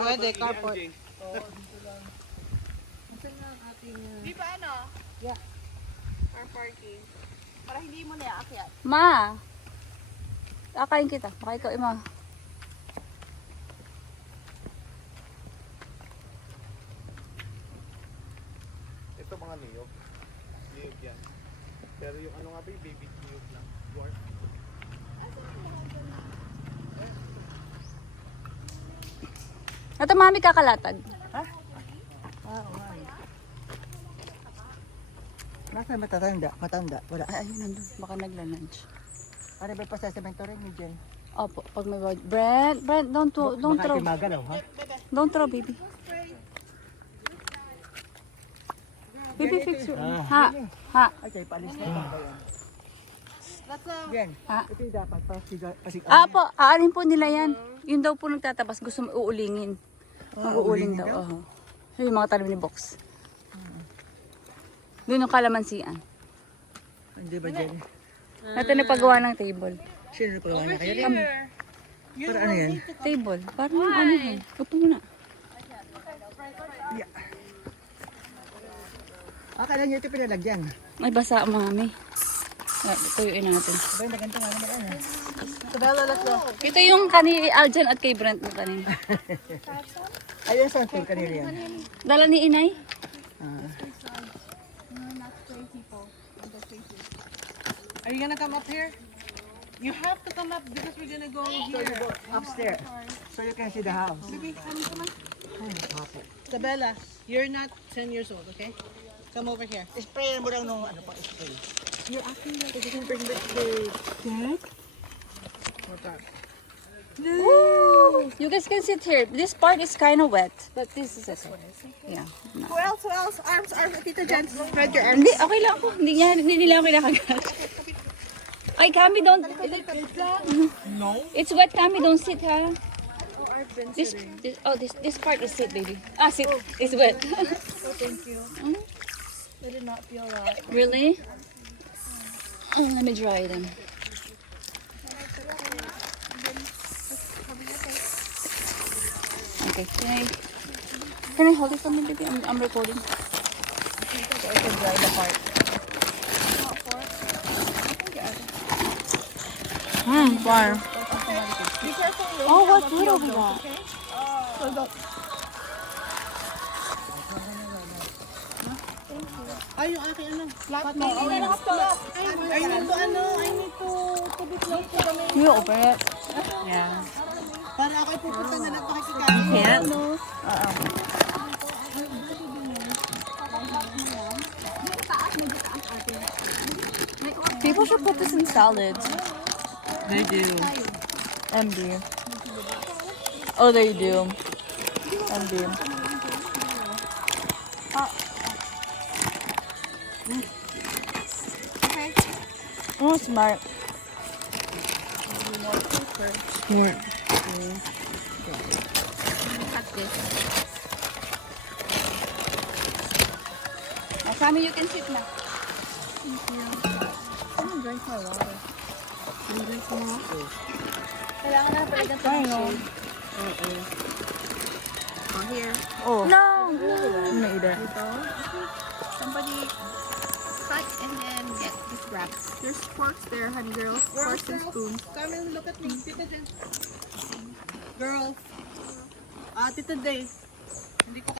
Pwede, carport. Di ba ano? Yeah. Car parking. Para hindi mo na iakyat. Ma! Kakain kita. Baka ikaw, ima. Ito mga niyog. Niyog yan. Pero yung ano nga ba yung baby niyog lang. Dwarf. Ito, mami, kakalatag. Nasa matatanda? Matanda? Wala. Ay, ayun, nandun. Baka nagla-lunch. Ano ba pa sa semento rin ni Jen? Opo, pag may void. Brent, don't throw. Baka magalaw, ha? Don't throw, baby. Baby, fix your... Ha? Ha? Okay, paalis na ba yan? Jen, Ha? ito yung dapat. Ah, po, aanin po nila yan. Yun daw po nagtatabas. Gusto mo uulingin. Mag-uuling daw. Oh. Yung mga talim ni Box. Doon yung kalamansian. Hindi ba, Jen? Ito na paggawa ng table. Sino pa na kayo? Para ano yan? Table. Parang ano yan. Upo muna. Akala niyo ito pinalagyan. May basa, mami. Tuyuin natin. Sabay na ganito nga naman ano. Ito yung kani Aljan at kay Brent na kanina. Ayun, saan tour kanila yan? Dala ni Inay? Are you gonna come up here? You have to come up because we're gonna go here. Upstairs. So you can see the house. Isabella, you're not 10 years old, okay? Come over here. Spray mo lang nung ano pa spray. You're acting like You can bring the spray. You guys can sit here. This part is kind of wet, but this is okay. Yeah. No. Who else? Who else? Arms, arms. Tita Jen, spread your arms. Hindi, okay lang ako. Hindi nila ako kinakagat. Ay, Kami, don't. No. It's wet, Kami. Don't sit, ha? This part is sit, baby. Ah, sit. It's wet. Thank you. I did not feel that. Really? Oh, let me dry them. Okay, can I hold it for me, baby? I'm recording. So I can dry the part. Fire. Oh, what's good over that? Ay, yung aking ano, flat mo. I need to be close to the main. You open it? Yeah. Para ako ipupunta na lang pakikikain. Can't? People should put this in salads. They do. MD. Oh, they do. MD. Oh, smart. Smart. Cut this. Now, Sammy, you can sit now. Thank you. I'm gonna drink my water. Can you drink some water? Kailangan na pala ng shade. Oh, here. Oh. No! No, either. Somebody cut and then get the scraps. There's forks there, honey girls. Forks and spoons. Come and look at me, Tita Jen. Girls. Tita Day. Hindi ko